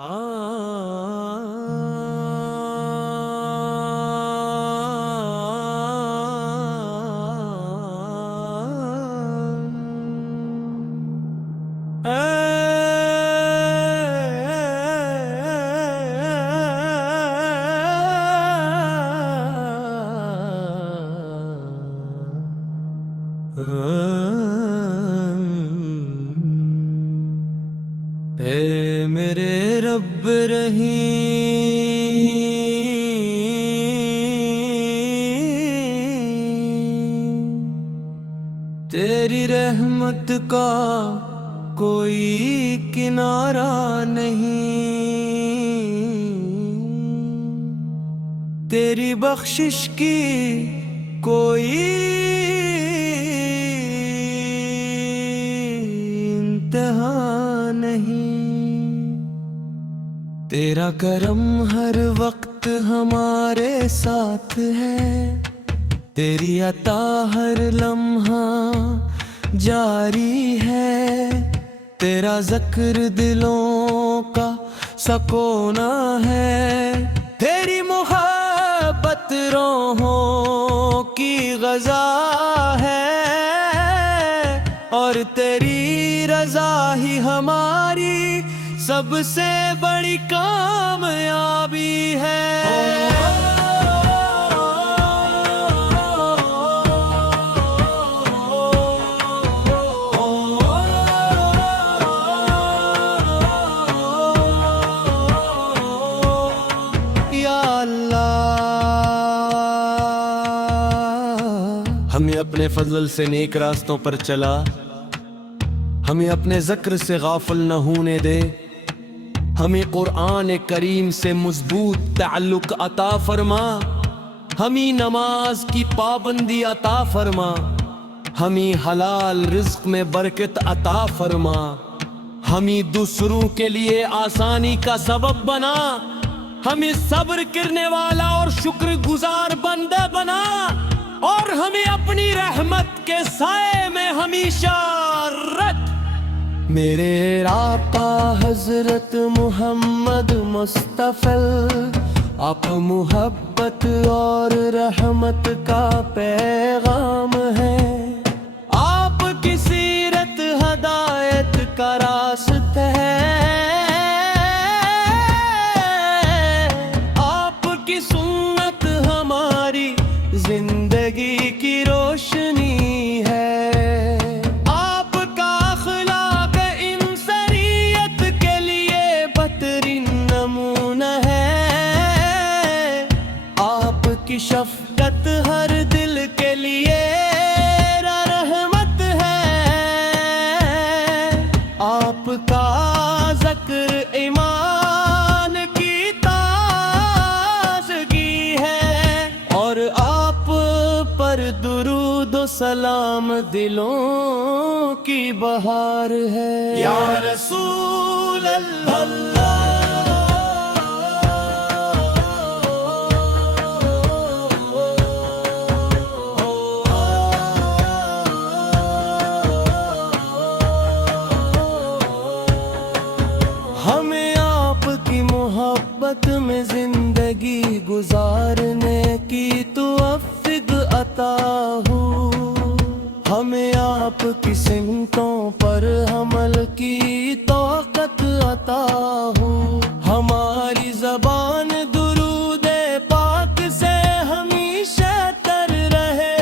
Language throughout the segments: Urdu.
اے میرے رب رحیم، تیری رحمت کا کوئی کنارہ نہیں، تیری بخشش کی کوئی انتہا نہیں، تیرا کرم ہر وقت ہمارے ساتھ ہے، تیری عطا ہر لمحہ جاری ہے، تیرا ذکر دلوں کا سکونہ ہے، تیری محبت روحوں کی غذا ہے، اور تیری رضا ہی ہماری سب سے بڑی کامیابی ہے۔ یا اللہ، ہمیں اپنے فضل سے نیک راستوں پر چلا، ہمیں اپنے ذکر سے غافل نہ ہونے دے، ہمیں قرآن کریم سے مضبوط تعلق عطا فرما، ہمیں نماز کی پابندی عطا فرما، ہمیں حلال رزق میں برکت عطا فرما، ہمیں دوسروں کے لیے آسانی کا سبب بنا، ہمیں صبر کرنے والا اور شکر گزار بندہ بنا، اور ہمیں اپنی رحمت کے سائے میں ہمیشہ رکھ۔ میرے آقا حضرت محمد مصطفی، آپ محبت اور رحمت کا پیغام ہے، آپ کی سیرت ہدایت کا راستہ ہے، آپ کی سنت ہماری زندگی کی روشنی ہے، کی شفقت ہر دل کے لیے رحمت ہے، آپ کا ذکر ایمان کی تازگی ہے، اور آپ پر درود و سلام دلوں کی بہار ہے۔ یا رسول اللہ، ہمیں آپ کی محبت میں زندگی گزارنے کی توفیق عطا ہو، ہمیں آپ کی سمتوں پر عمل کی طاقت عطا ہو، ہماری زبان درود پاک سے ہمیشہ تر رہے،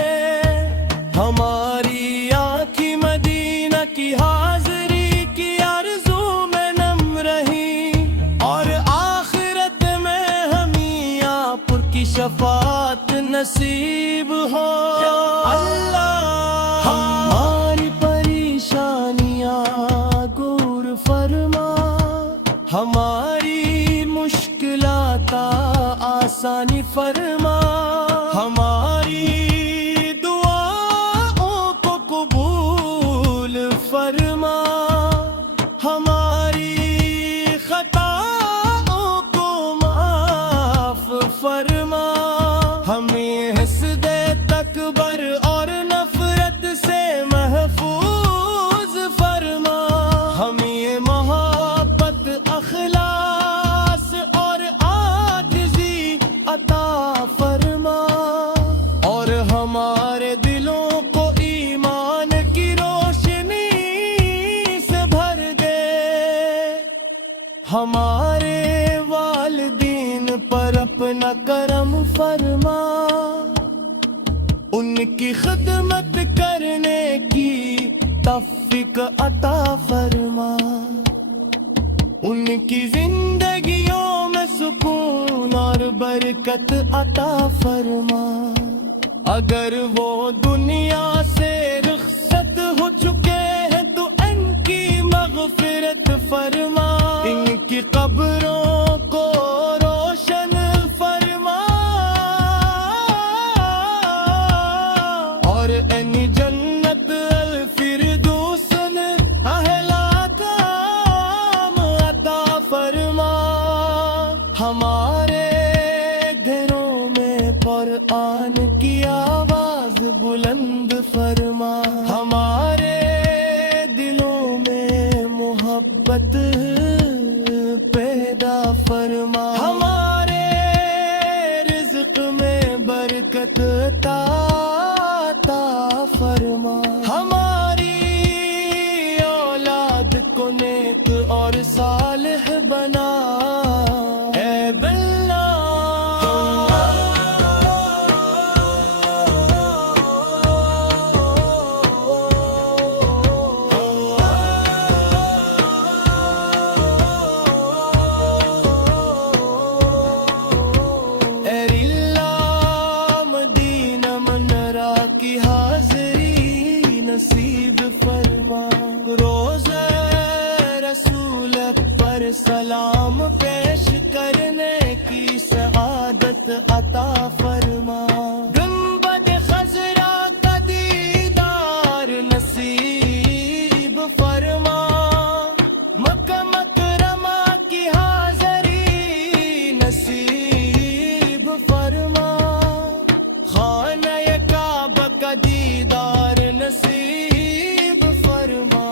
ہماری آنکھیں مدینہ کی حاضری کی آرزو میں نم رہی، اور آخرت میں ہمیں آپ کی شفاعت نصیب ہو۔ اللہ، ہماری پریشانیاں دور فرما، ہماری مشکلات آسانی فرما، ہماری دعاؤں کو قبول فرما، ہماری خطاؤں کو معاف فرما، ہمیں حسد تکبر اور نفرت سے محفوظ فرما، ہمیں محبت اخلاق ہمارے والدین پر اپنا کرم فرما، ان کی خدمت کرنے کی توفیق عطا فرما، ان کی زندگیوں میں سکون اور برکت عطا فرما۔ اگر وہ دنیا سے رخصت ہو چکے ہیں تو ان کی مغفرت فرما، ان کی قبروں کو روشن فرما، اور ان جنت الفردوس اہلا کام عطا فرما۔ ہمارے گھروں میں قرآن کی آواز بلند فرما، ہمارے دلوں میں محبت پیدا فرما، ہمارے رزق میں برکت عطا فرما، ہماری اولاد کو نیک اور صالح بنا اے بلّہ۔ کی حاضری نصیب فرما، روزہ رسول پر سلام پیش کرنے کی سعادت عطا فرما، گنبد خضرا کا دیدار نصیب فرما، مکہ مکرمہ کی حاضری نصیب فرما، خانہ کا دیدار نصیب فرما،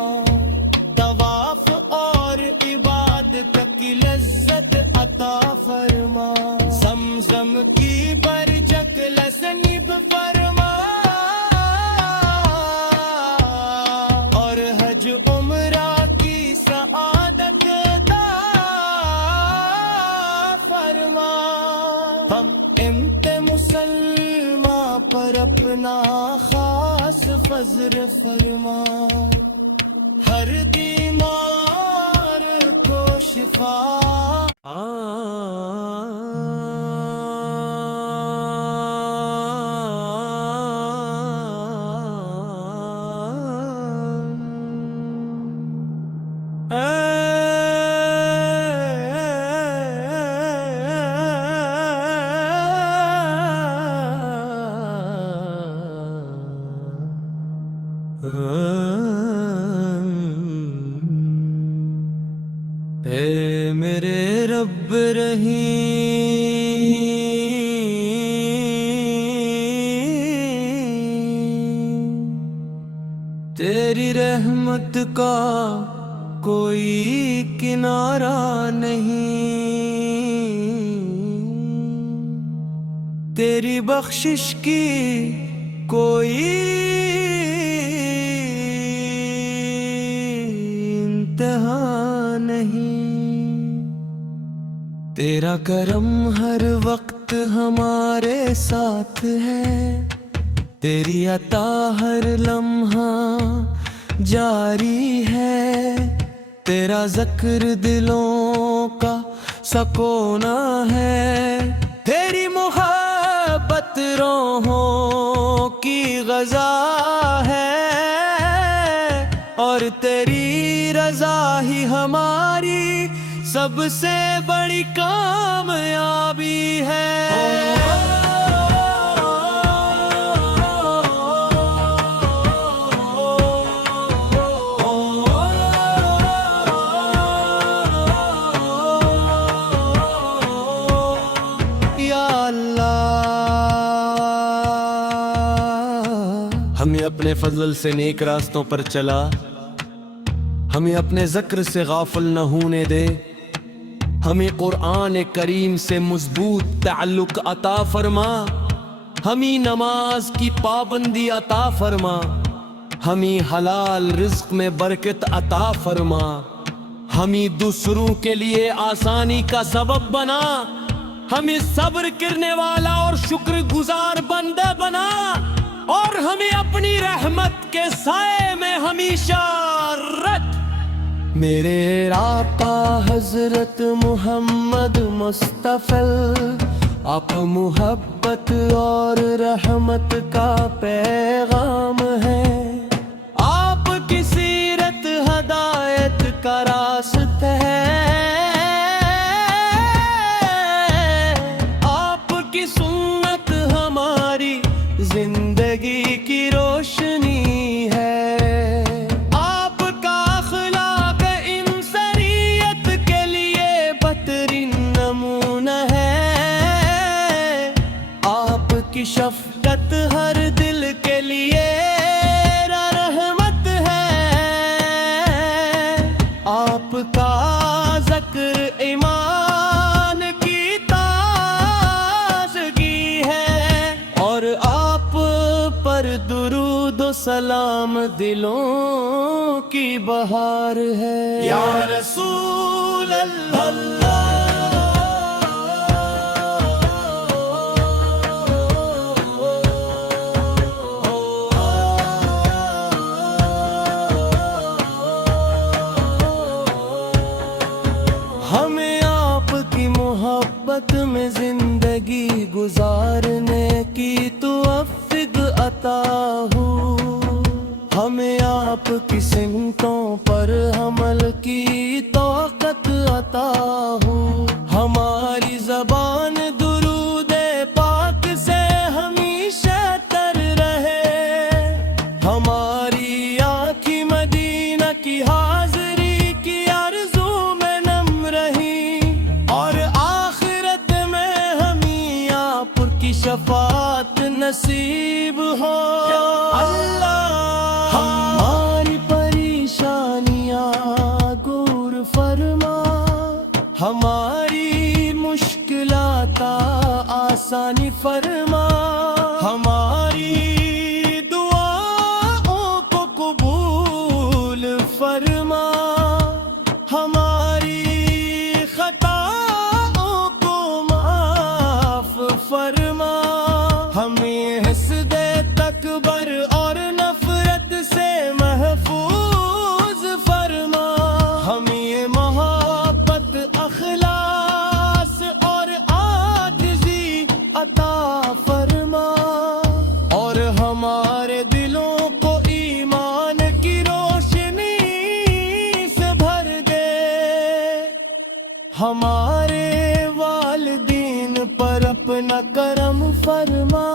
طواف اور عبادت کی لذت عطا فرما، زمزم کی برجک نصیب فرما، اور حج عمرہ کی سعادت عطا فرما۔ ہم امت مسلمہ پر اپنا خاص فضل فرما، ہر بیمار کو شفا اے میرے رب رحیم، تیری رحمت کا کوئی کنارہ نہیں، تیری بخشش کی کوئی انتہا نہیں، تیرا کرم ہر وقت ہمارے ساتھ ہے، تیری عطا ہر لمحہ جاری ہے، تیرا ذکر دلوں کا سکونہ ہے، تیری محبت روحوں کی غذا ہے، اور تیری رضا ہی ہماری سب سے بڑی کامیابی ہے۔ یا اللہ، ہمیں اپنے فضل سے نیک راستوں پر چلا، ہمیں اپنے ذکر سے غافل نہ ہونے دے، ہمیں قرآن کریم سے مضبوط تعلق عطا فرما، ہمیں نماز کی پابندی عطا فرما، ہمیں حلال رزق میں برکت عطا فرما، ہمیں دوسروں کے لیے آسانی کا سبب بنا، ہمیں صبر کرنے والا اور شکر گزار بندہ بنا، اور ہمیں اپنی رحمت کے سائے میں ہمیشہ رکھ۔ میرے آقا حضرت محمد مصطفی، آپ محبت اور رحمت کا پیغام ہے، آپ کی سیرت ہدایت کا راستہ ہے، آپ کی سنت ہماری زندگی کی روشنی ہے، آپ کا اخلاق انسانیت کے لیے بہترین نمونہ ہے، آپ کی شفقت ہر دل کے لیے رحمت ہے، آپ کا ذکر ایمان کی تازگی ہے، اور آپ پر درود و سلام دلوں کی بہار ہے۔ یا رسول اللہ، ہمیں آپ کی محبت میں زندگی گزارنے کی توفیق عطا ہو، ہمیں آپ کی سمتوں پر عمل کی طاقت عطا ہو، ہماری زبان درود پاک سے ہمیشہ تر رہے، ہماری آنکھیں مدینہ کی حاضری کی آرزو میں نم رہی، اور آخرت میں ہمیں آپ کی شفاعت نصیب ہو۔ اللہ ہماری پریشانیاں دور فرما، ہماری مشکلات آسانی فرما، ہماری دعاؤں کو قبول فرما، ہماری خطاؤں کو معاف فرما، ہمیں حسد تکبر اور نفرت سے محفوظ فرما، ہمیں محبت اخلاص اور عاجزی عطا فرما، اور ہمارے دلوں کو ایمان کی روشنی سے بھر دے، ہمارے والدین پر اپنا کرم فرما،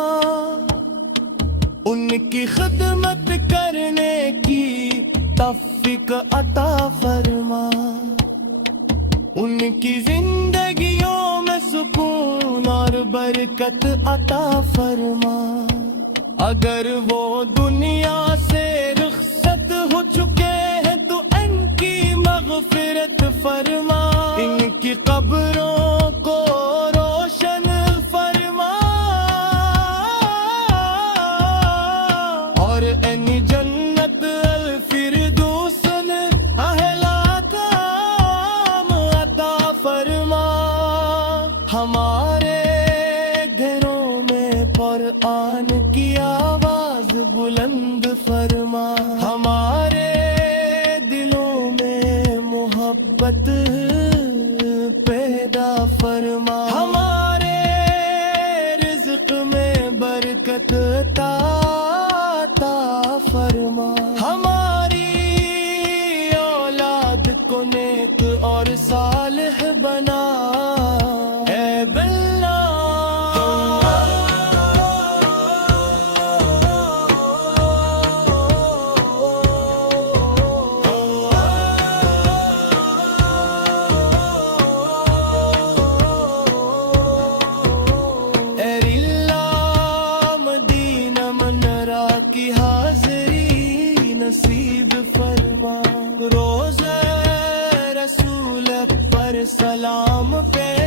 ان کی خدمت کرنے کی توفیق عطا فرما، ان کی زندگیوں میں سکون اور برکت عطا فرما، اگر وہ دنیا سے رخصت ہو چکے ہیں تو ان کی مغفرت فرما، ان کی قبروں کو روشن فرما، اور ان جنت الفردوس اہلا کام عطا فرما، ہمارے گھروں میں قرآن کی آواز بلند فرما، ہمارے دلوں میں محبت پیدا فرما، ہمارے رزق میں برکت عطا فرما، ہماری اولاد کو نیک اور صالح بنا، اے باللہ کی حاضری نصیب فرما، روز رسول پر سلام پہ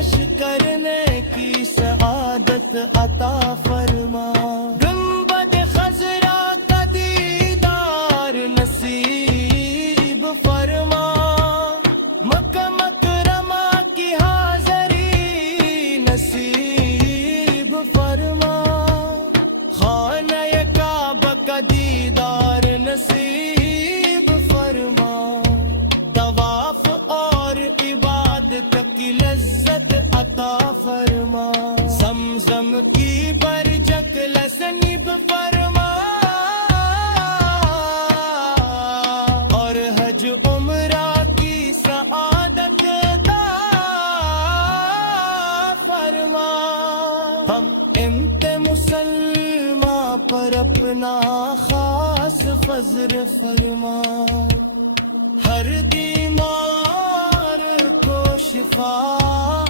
پر اپنا خاص فضل فرما، ہر بیمار کو شفا